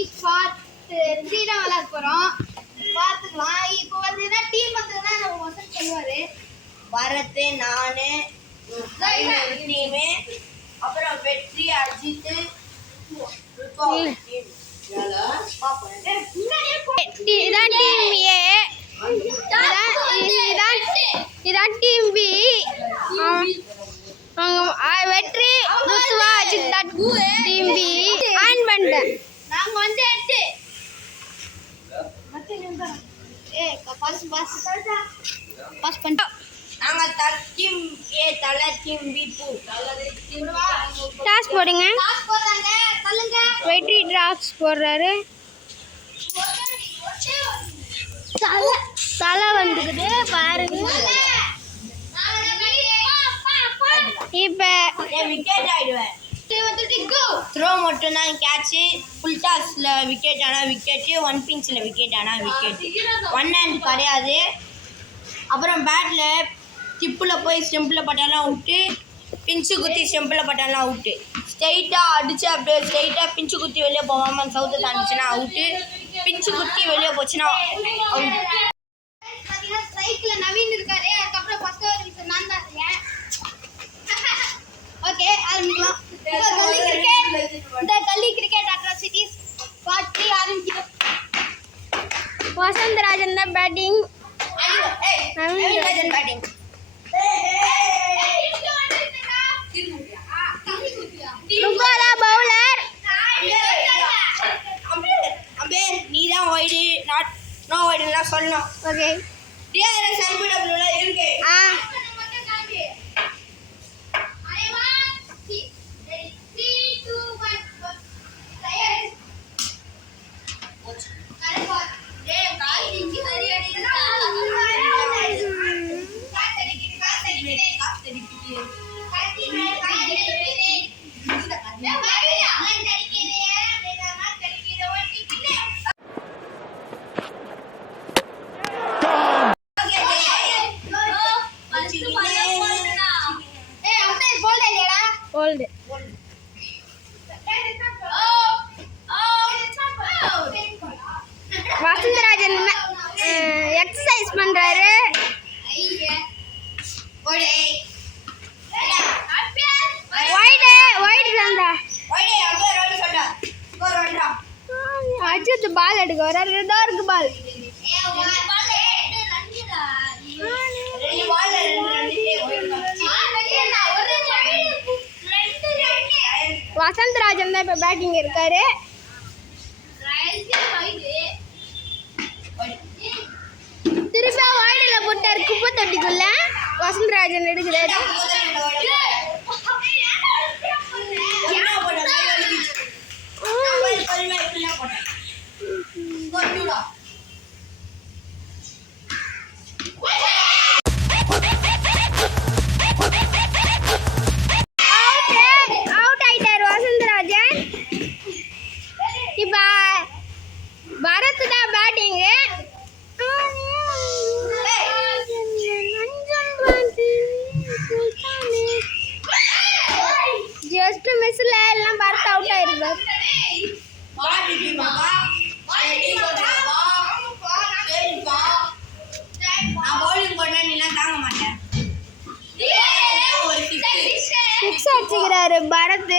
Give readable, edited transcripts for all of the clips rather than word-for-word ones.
Cities part 3 தான் விளையாட போறோம். பார்த்துக்கலாம். இப்போ வந்து டீம் வந்ததுன்னா நம்ம வசந்த் சொல்லுவாரு. பரத், நானு, டீமு, அப்புறம் வெற்றி, அஜித், இதான் டீம் ஏ, இதான் டீம் பி. வெற்றி, ருத்துவா, அஜித் தான் டீம் பி. ஆன் பண்ணிட்டேன். நாங்க வந்து பாஸ் பண்ணிட்டோம். நாங்க டீம் ஏ தல, டீம் பி பூ. டாஸ் போடுங்க. டாஸ் போடுறாங்க. சொல்லுங்க. வெற்றி டாஸ் போடுறாரு. தலை வந்துக்குது பாருங்க. இப்ப விக்கெட் ஆயிடுவேன். த்ரோ மட்டும் தான் கேட்ச். ஃபுல் டாஸ்ல விக்கெட் ஆனா விக்கெட், ஒன் பிஞ்ச்ல விக்கெட் ஆனா விக்கெட். ஒன் ஹேண்ட் கிடையாது. அப்புறம் பேட்ல டிப்பில் போய் ஸ்டெம்பில் பட்டாலாம் அவுட்டு, பிஞ்சு குத்தி ஸ்டெம்பில் பட்டாலாம் அவுட்டு. ஸ்ட்ரைட்டாக அடித்து அப்படியே ஸ்ட்ரைட்டாக பிஞ்சு குத்தி வெளியே போகாமல் சவுத்தை தாண்டிச்சுன்னா அவுட்டு, பிஞ்சு குத்தி வெளியே போச்சுன்னா அவுட். ஸ்ட்ரைக்கில் நவீன் இருக்காரு. அதுக்கப்புறம் ஃபர்ஸ்ட் ஓவர் விக்கெட் நான் தான் இருக்கேன். ஓகே, ஆரம்பிக்கலாம். இந்த கல்லி கிரிக்கெட் அட்ராசிட்டிஸ் பார்ட் 3 ஆரம்பிக்குது. வசந்தராஜன் தான் batting. Naveen batting. Rupala bowler. நீ தான் ஒய்டு, நாட் நோ ஒய்டுலாம் சொல்லணும். ஓகே. டிஆர்எஸ் எல்பிடபிள்யூல இருக்கு. ஓல்டு. வசந்தராஜன் எக்ஸசைஸ் பண்றாரு. அஜித் பால் எடுக்க வர்றாரு. இருக்கு பால். வசந்தராஜன் தான் இப்ப பேட்டிங் இருக்காரு. திருப்பி வாய்டுல போட்டாரு குப்பை தொட்டிக்குள்ள. வசந்தராஜன் எடுக்கிறாரு. அவுட் ஆயிட்டாரு வசந்தராஜன். இப்ப பரத் தான் பேட்டிங். ஜஸ்ட் மிஸ்ல எல்லாம் பரத் அவுட் ஆயிருப்பார். சிக்ஸ் அடிச்சுக்கிறாரு பரத்.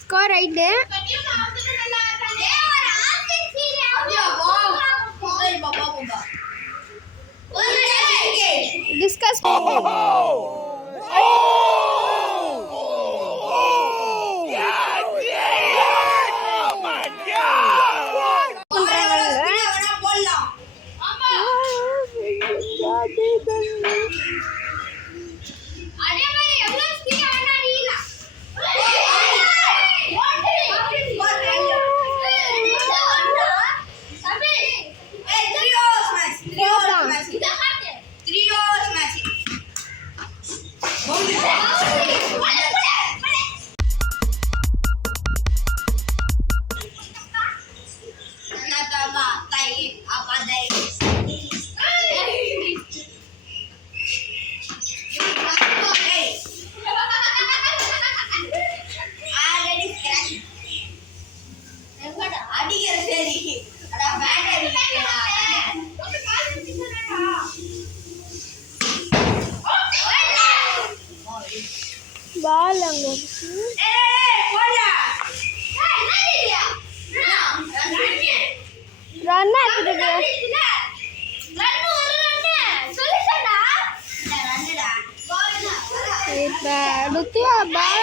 ஸ்கோர் 8. டிஸ்கஸ் பால் அங்க இருக்கு. ரன் ஆகுது. இப்ப அடுத்து ball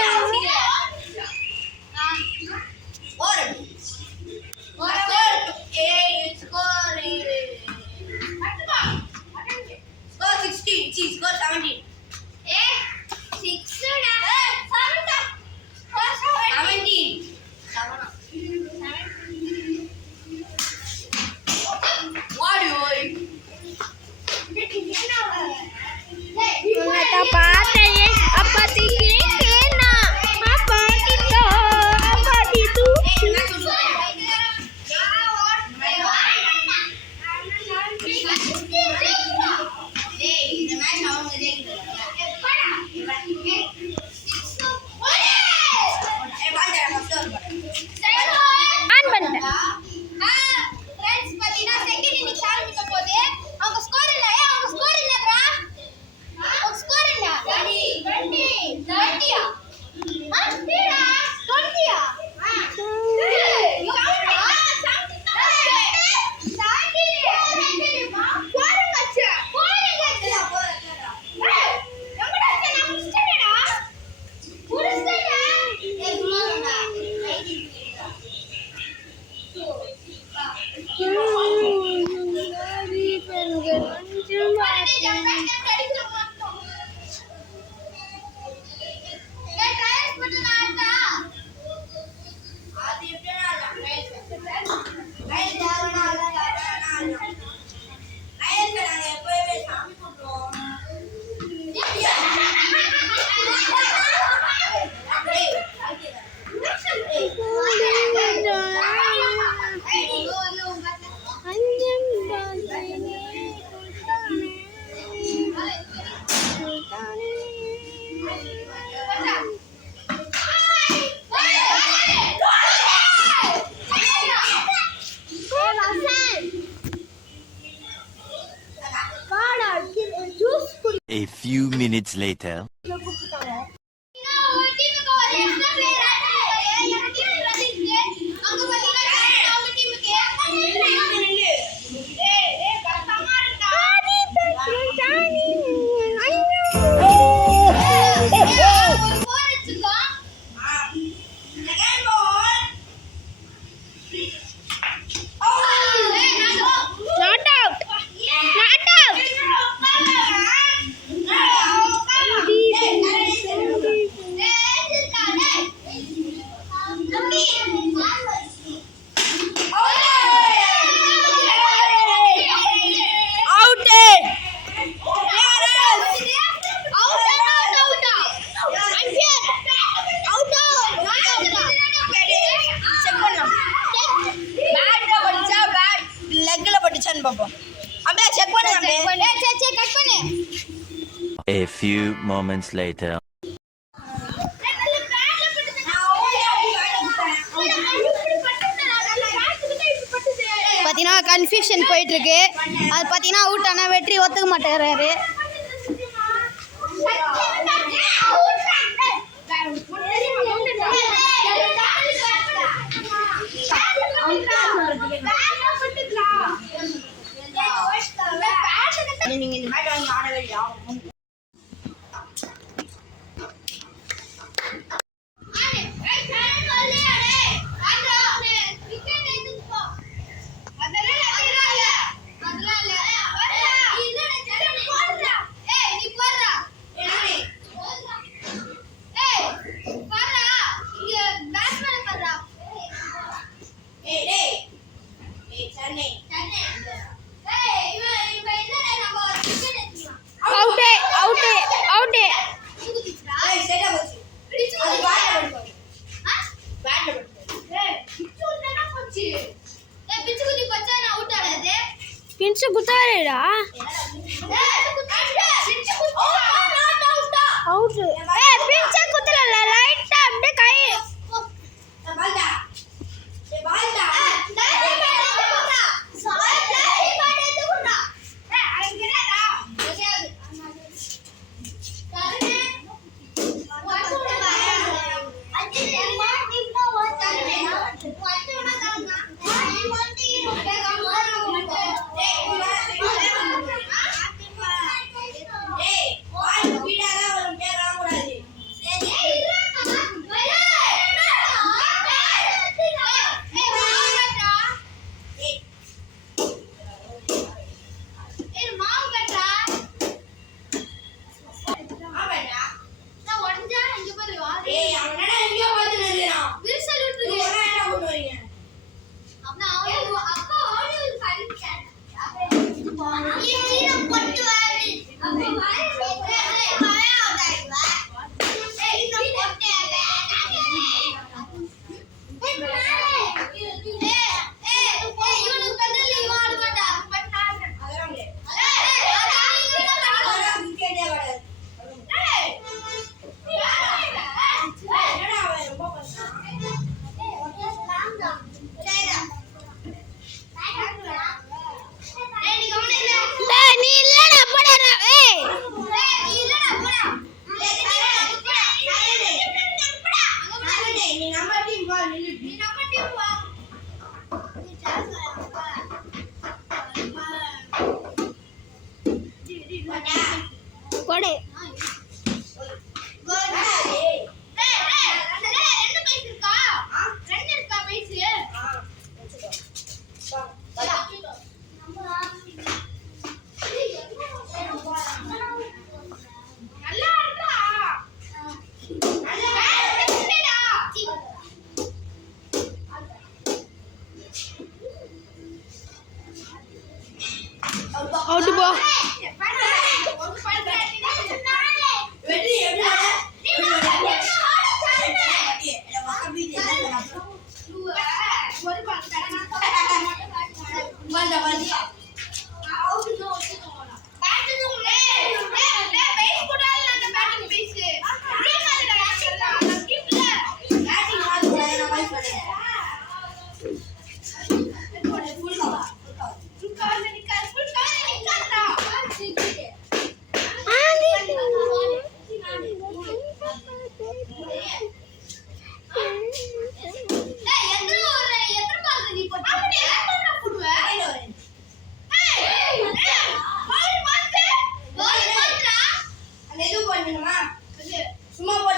A few minutes later. A few moments later. பார்த்தீங்கன்னா கன்ஃபியூஷன் போயிட்டு இருக்கு. அது பார்த்தீங்கன்னா அவுட் ஆனால் வெற்றி ஒத்துக்க மாட்டேங்கிறாரு. நீங்க இந்த மேட்ச் வாங்கி ஆடவே இல்லையா? பின்ச்சு குத்தாரேடா அவுட். ஏய் பின்ச்சு குத்தல லைட்டா அப்படியே கை பால்டா ஏ பால்டா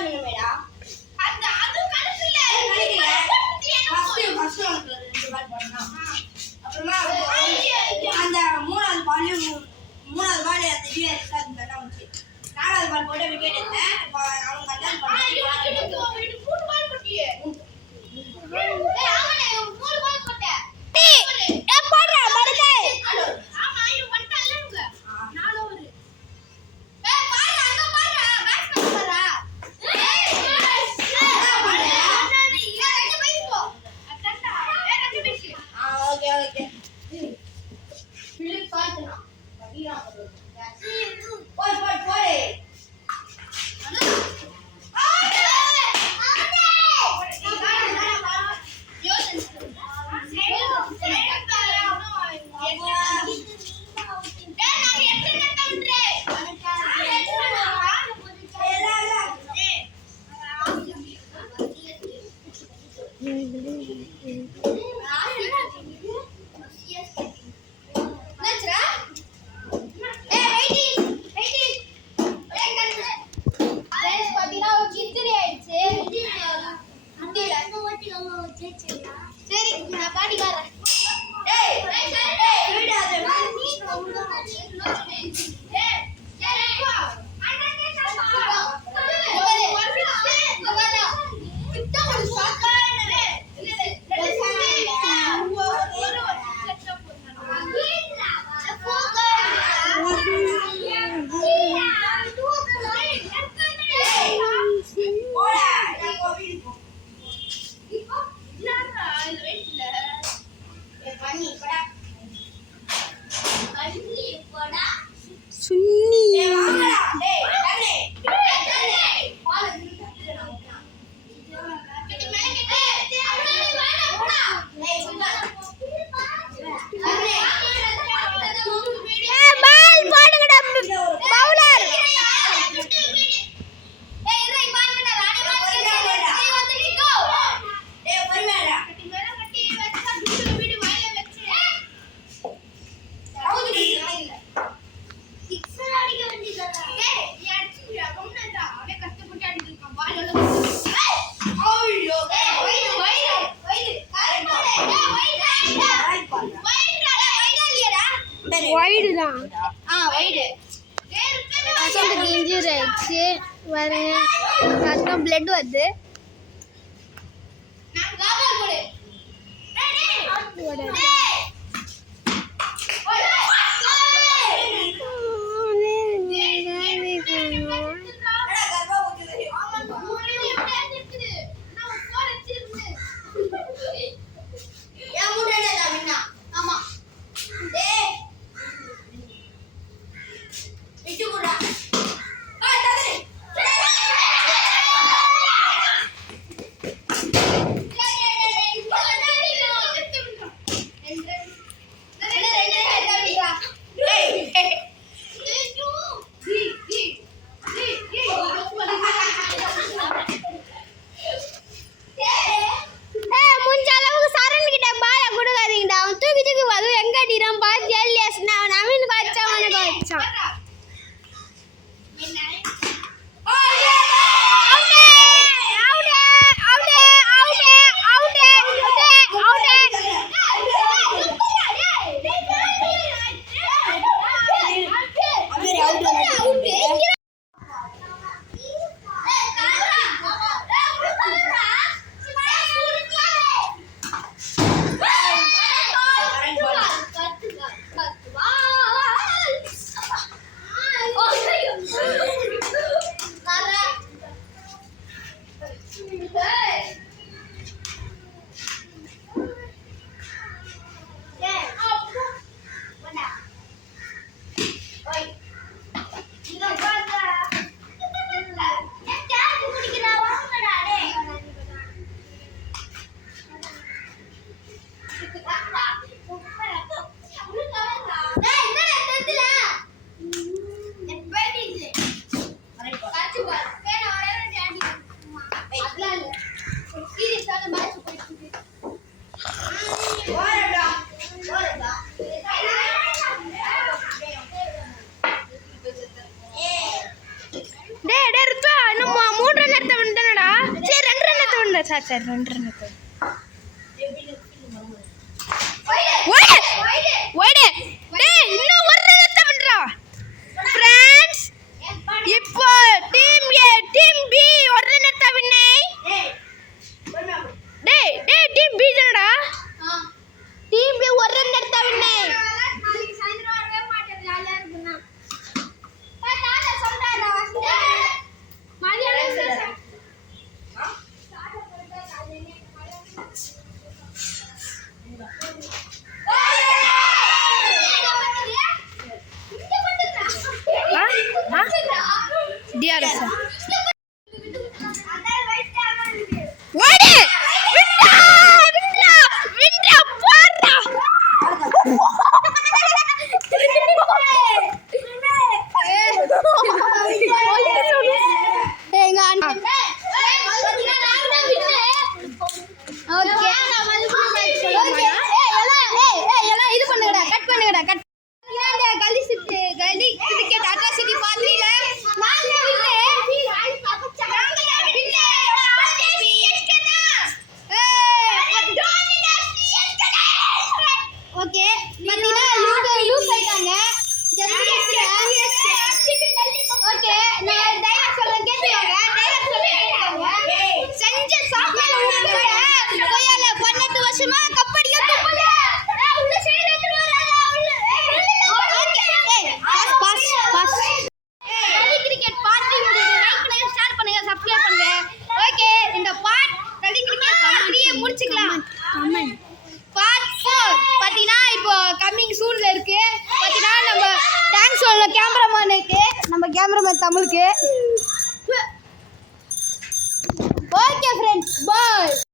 பண்ணணுமேடா அது கணக்குல ஃபர்ஸ்ட் உனக்கு 2 பால் போடணும் அப்புறமா அந்த மூணாவது பால் அந்த இது எடுத்து அந்த வந்து 4வது பால் போட்டு விக்கெட் எடுத்தேன் அவங்க கண்டால் மூணு பால் போட்டியே ஆமாண்ணே 3 பால் போட்டேன் போடுறா மறுக்கே ஆமா இது பண்ணிட்டாங்க 4 ஓவர் பாரு அங்க பாரு பேட்ஸ்மேன் பாரு ரெண்டு பைஸ் போ அக்கண்டா ரெண்டு பைஸ் ஓகே ஓகே பிலிப் பாத்துனா பீரா போய் சரி நான் பாடி வரேன் வைடு தான் வைடு வசந்துக்கு இன்ஜூரி ஆயிடுச்சு பாருங்க அதுக்கும் பிளட் வருது நான் காபால் போடு ஓடாது. ஆமா முடிஞ்ச அளவுக்கு சரண் கிட்ட பால கொடுக்காதீங்கடா அவன் தூக்கி தூக்கி வரும் எங்க அடிறான் பால் ஜெல்லியாஸ்னா அவன் அவனுக்கு வச்சான் அவனுக்கு வச்சான் Hey. சார் சார் 2 ரன் ஓடு டேய் இன்னும் ஒரு ரன் பண்றா फ्रेंड्स இப்போ டீம் ஏ டீம்